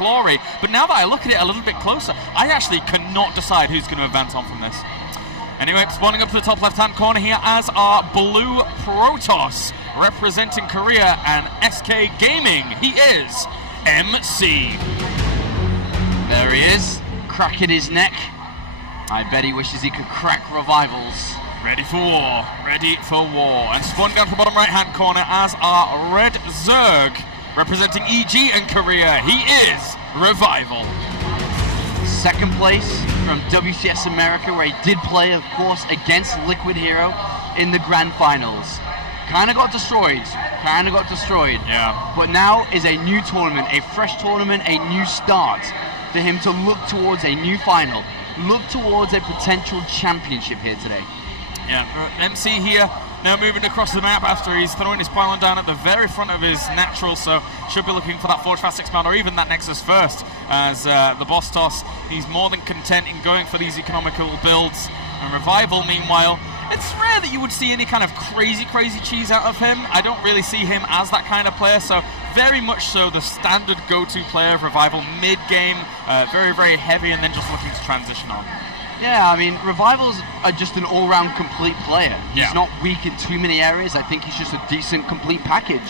glory. But now that I look at it a little bit closer, I actually cannot decide who's going to advance on from this. Anyway, spawning up to the top left-hand corner here as our blue Protoss, representing Korea and SK Gaming. He is MC. There he is, cracking his neck. I bet he wishes he could crack Revivals. Ready for war, ready for war. And spawning down to the bottom right-hand corner as our red Zerg, representing EG and Korea. He is Revival. Second place from WCS America, where he did play, of course, against Liquid Hero in the Grand Finals. Kind of got destroyed. Yeah. But now is a new tournament, a fresh tournament, a new start for him to look towards a new final, look towards a potential championship here today. Yeah, MC here, now moving across the map after he's throwing his pylon down at the very front of his natural, so should be looking for that Forge Fast Expand or even that Nexus first, as the boss toss, he's more than content in going for these economical builds. And Revival, meanwhile, it's rare that you would see any kind of crazy cheese out of him. I don't really see him as that kind of player, so very much so the standard go-to player of Revival, mid-game, very heavy, and then just looking to transition on. Yeah, I mean, Revivals are just an all-round complete player. He's Yeah. not weak in too many areas. I think he's just a decent, complete package.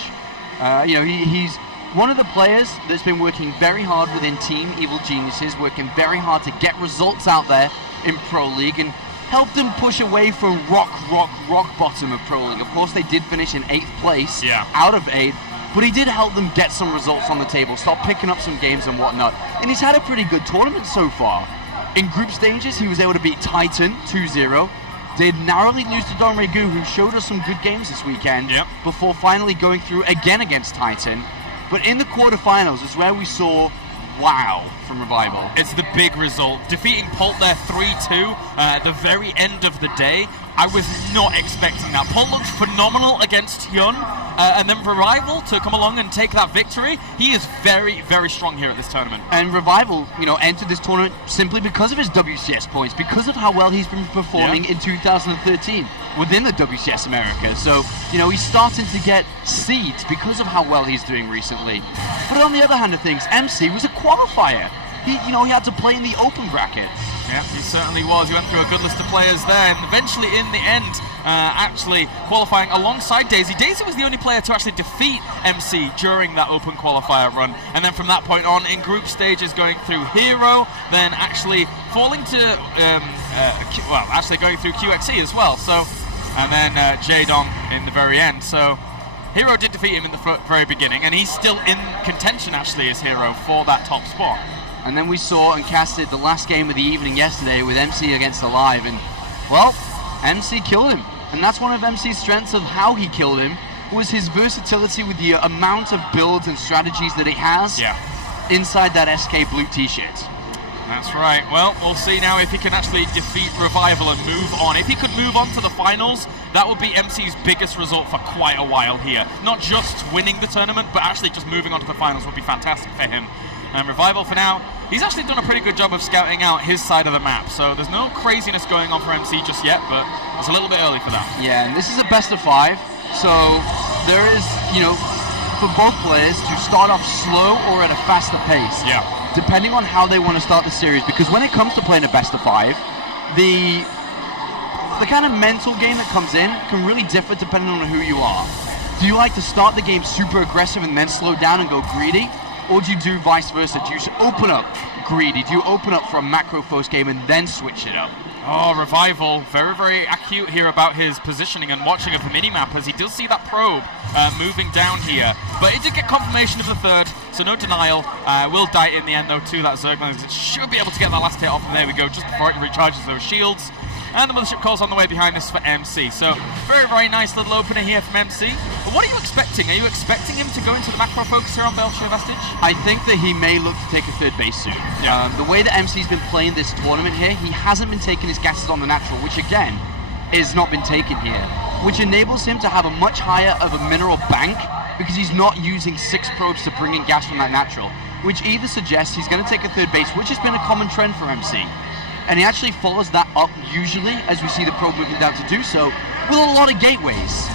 You know, he's one of the players that's been working very hard within Team Evil Geniuses, working very hard to get results out there in Pro League and help them push away from rock bottom of Pro League. Of course, they did finish in 8th place out of 8, but he did help them get some results on the table, start picking up some games and whatnot. And he's had a pretty good tournament so far. In group stages, he was able to beat Titan 2-0. Did narrowly lose to Don Regu, who showed us some good games this weekend, before finally going through again against Titan. But in the quarterfinals is where we saw wow from Revival. It's the big result. Defeating Pult there 3-2 at the very end of the day. I was not expecting that. Pult looked phenomenal against Hyun, and then Revival to come along and take that victory. He is very strong here at this tournament. And Revival, you know, entered this tournament simply because of his WCS points, because of how well he's been performing in 2013 within the WCS America. So, you know, he's starting to get seeds because of how well he's doing recently. But on the other hand of things, MC was a qualifier. He had to play in the open bracket. Yeah, he certainly was. He went through a good list of players there, and eventually, in the end, actually qualifying alongside Daisy. Daisy was the only player to actually defeat MC during that open qualifier run, and then from that point on, in group stages, going through Hero, then actually falling to, actually going through QXE as well. So, and then Jadon in the very end. So, Hero did defeat him in the very beginning, and he's still in contention, actually, as Hero for that top spot. And then we saw and casted the last game of the evening yesterday with MC against Alive, and, well, MC killed him. And that's one of MC's strengths of how he killed him, was his versatility with the amount of builds and strategies that he has inside that SK blue t-shirt. That's right. Well, we'll see now if he can actually defeat Revival and move on. If he could move on to the finals, that would be MC's biggest result for quite a while here. Not just winning the tournament, but actually just moving on to the finals would be fantastic for him. And Revival, for now, he's actually done a pretty good job of scouting out his side of the map, so there's no craziness going on for MC just yet, but it's a little bit early for that. Yeah, and this is a best of 5, so there is, you know, for both players to start off slow or at a faster pace. Yeah. Depending on how they want to start the series, because when it comes to playing a best of 5, the kind of mental game that comes in can really differ depending on who you are. Do you like to start the game super aggressive and then slow down and go greedy? Or do you do vice versa? Do you open up greedy? Do you open up for a macro first game and then switch it up? Oh, Revival, very acute here about his positioning and watching of the minimap, as he does see that probe moving down here. But he did get confirmation of the third, so no denial. Will die in the end, though, to that Zergling. It should be able to get that last hit off, and there we go, just before it recharges those shields. And the Mothership calls on the way behind us for MC. So, very nice little opener here from MC. But what are you expecting? Are you expecting him to go into the macro focus here on Belshire Vestige? I think that he may look to take a third base soon. Yeah. The way that MC's been playing this tournament here, he hasn't been taking his gases on the natural, which again, is not been taken here. Which enables him to have a much higher of a mineral bank, because he's not using 6 probes to bring in gas from that natural. Which either suggests he's going to take a third base, which has been a common trend for MC. And he actually follows that up usually, as we see the probe moving down to do so, with a lot of gateways.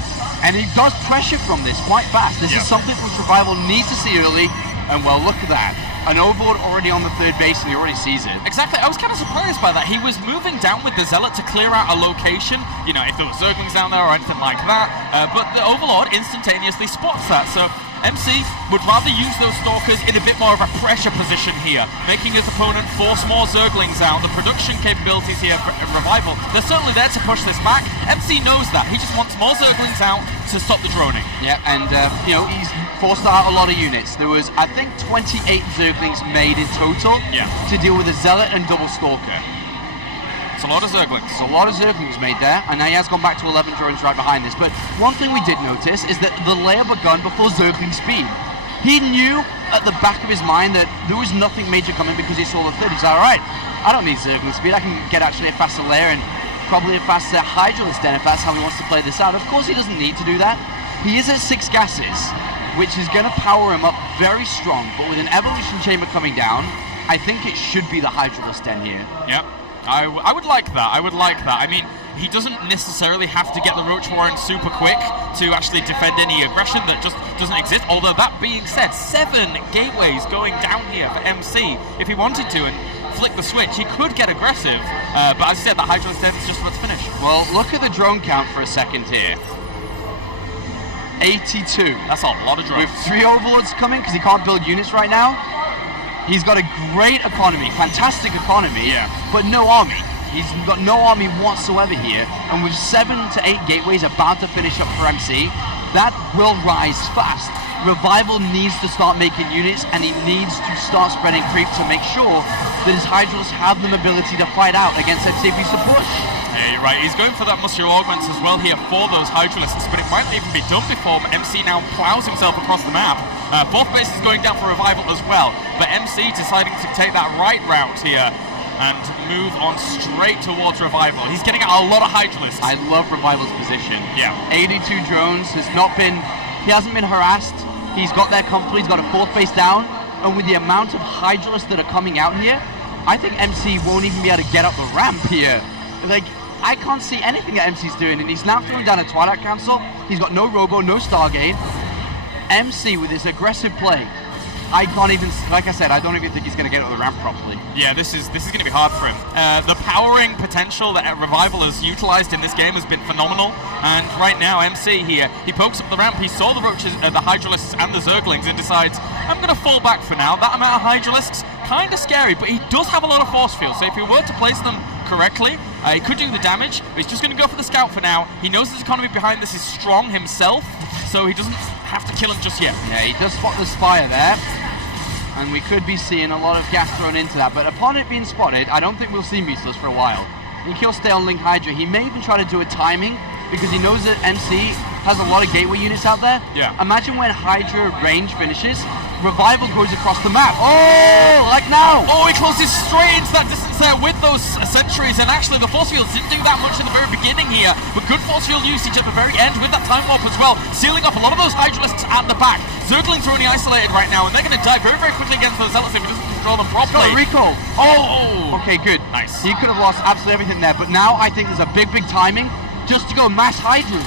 And he does pressure from this quite fast. This is something which Revival needs to see early, And well, look at that. An Overlord already on the third base, and he already sees it. Exactly. I was kind of surprised by that. He was moving down with the Zealot to clear out a location, you know, if there were Zerglings down there or anything like that. But the Overlord instantaneously spots that. So MC would rather use those Stalkers in a bit more of a pressure position here, making his opponent force more Zerglings out. The production capabilities here for Revival, they're certainly there to push this back. MC knows that. He just wants more Zerglings out to stop the droning. Yeah, and you know, he's forced out a lot of units. There was, I think, 28 Zerglings made in total to deal with a Zealot and double Stalker. It's a lot of Zerglings. There's a lot of Zerglings made there, and now he has gone back to 11 drones right behind this. But one thing we did notice is that the layer begun before Zergling speed. He knew at the back of his mind that there was nothing major coming because he saw the third. He's like, alright, I don't need Zergling speed. I can get actually a faster layer and probably a faster Hydralisk den if that's how he wants to play this out. Of course, he doesn't need to do that. He is at 6 gases, which is going to power him up very strong. But with an Evolution Chamber coming down, I think it should be the Hydralisk den here. Yep. I would like that. I would like that. I mean, he doesn't necessarily have to get the Roach Warren super quick to actually defend any aggression that just doesn't exist. Although that being said, 7 gateways going down here for MC. If he wanted to and flick the switch, he could get aggressive. But as I said, the Hydralisk Den is just about to finish. Well, look at the drone count for a second here. 82. That's a lot of drones. With 3 Overlords coming because he can't build units right now. He's got a great economy, fantastic economy, but no army. He's got no army whatsoever here, and with 7 to 8 gateways about to finish up for MC, that will rise fast. Revival needs to start making units, and he needs to start spreading creep to make sure that his Hydrals have the ability to fight out against MC if he's to push. Yeah, you're right. He's going for that muscular augments as well here for those Hydralisks, but it might not even be done before MC now plows himself across the map. 4th base is going down for Revival as well, but MC deciding to take that right route here and move on straight towards Revival. He's getting out a lot of Hydralisks. I love Revival's position. Yeah. 82 drones, he hasn't been harassed. He's got there comfortably, he's got a 4th base down, and with the amount of Hydralisks that are coming out here, I think MC won't even be able to get up the ramp here. Like, I can't see anything that MC's doing, and he's now throwing down a Twilight Council. He's got no Robo, no Stargate. MC with his aggressive play. I can't even, like I said, I don't even think he's going to get up the ramp properly. Yeah, this is going to be hard for him. The powering potential that Revival has utilized in this game has been phenomenal, and right now MC here, he pokes up the ramp, he saw the Roaches, the Hydralisks and the Zerglings, and decides, I'm going to fall back for now. That amount of Hydralisks, kind of scary, but he does have a lot of force field, so if he were to place them correctly, he could do the damage, but he's just going to go for the scout for now. He knows his economy behind this is strong himself, so he doesn't have to kill him just yet. Yeah, he does spot the Spire there, and we could be seeing a lot of gas thrown into that, but upon it being spotted, I don't think we'll see Museless for a while. I think he'll stay on Link Hydra. He may even try to do a timing, because he knows that MC has a lot of gateway units out there. Yeah. Imagine when Hydra range finishes, Revival goes across the map. Oh, like now! Oh, he closes straight into that distance there with those sentries, and actually the force fields didn't do that much in the very beginning here, but good force field usage at the very end with that time warp as well, sealing off a lot of those Hydralisks at the back. Zerglings are only isolated right now, and they're going to die very, very quickly against those Zealots if he doesn't control them properly. Got a recall. Oh! Okay, good. Nice. He could have lost absolutely everything there, but now I think there's a big, big timing just to go mass Hydras.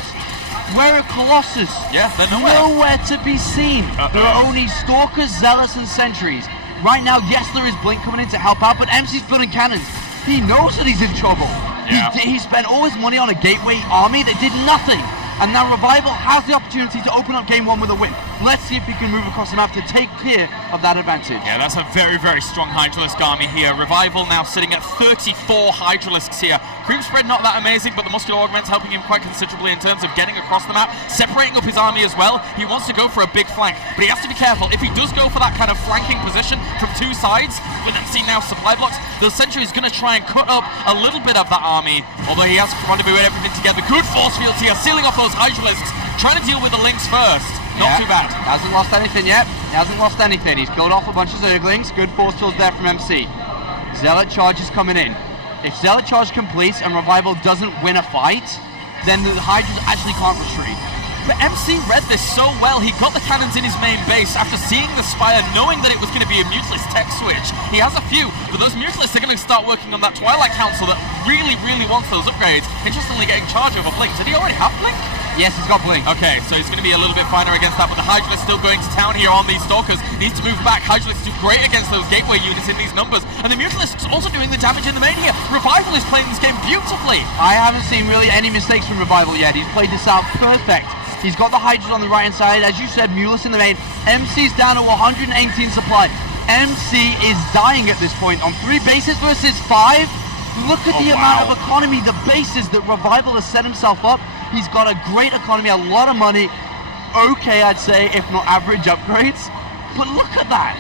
Where are Colossus? Yeah, they're nowhere. Nowhere to be seen. There are only Stalkers, Zealots, and Sentries. Right now, yes, there is Blink coming in to help out, but MC's building cannons. He knows that he's in trouble. Yeah. He spent all his money on a gateway army that did nothing. And now Revival has the opportunity to open up game 1 with a win. Let's see if he can move across the map to take care of that advantage. Yeah, that's a very, very strong Hydralisk army here. Revival now sitting at 34 Hydralisks here. Creep spread not that amazing, but the muscular augment's helping him quite considerably in terms of getting across the map, separating up his army as well. He wants to go for a big flank, but he has to be careful. If he does go for that kind of flanking position from 2 sides, with MC now supply blocks, the Sentry is going to try and cut up a little bit of that army, although he has to rendezvous everything together. Good force fields here, sealing off those Hydralisks, trying to deal with the links first. Not too bad. Hasn't lost anything yet. He hasn't lost anything. He's killed off a bunch of Zerglings. Good force fields there from MC. Zealot charge is coming in. If Zealot charge completes and Revival doesn't win a fight, then the Hydras actually can't retreat. But MC read this so well. He got the cannons in his main base after seeing the Spire, knowing that it was going to be a Mutalist tech switch. He has a few, but those Mutalists are going to start working on that Twilight Council that really, really wants those upgrades. Interestingly, getting charge over Blink. Did he already have Blink? Yes, he's got Blink. Okay, so he's going to be a little bit finer against that, but the Hydralisk still going to town here on these Stalkers. Needs to move back. Hydralisk do great against those gateway units in these numbers, and the Mutalisk's also doing the damage in the main here. Revival is playing this game beautifully. I haven't seen really any mistakes from Revival yet. He's played this out perfect. He's got the Hydras on the right hand side. As you said, Mulus in the main. MC's down to 118 supply. MC is dying at this point on 3 bases versus 5. Look at the amount of economy, the bases that Revival has set himself up. He's got a great economy, a lot of money. Okay, I'd say, if not average upgrades. But look at that.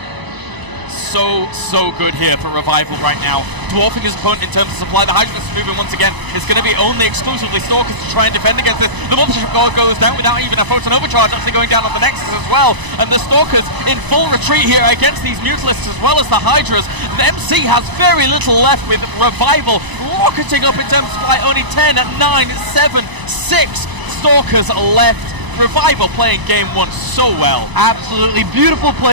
So good here for Revival right now. Dwarfing his opponent in terms of supply. The Hydralisk is moving once again. It's going to be only exclusively Stalkers to try and defend against this. The Mothership Guard goes down without even a Photon Overcharge, actually going down on the Nexus as well. And the Stalkers in full retreat here against these Mutalisks as well as the Hydras. The MC has very little left with Revival rocketing up in terms of supply. Only 10, 9, 7, 6 Stalkers left. Revival playing game 1 so well. Absolutely beautiful play.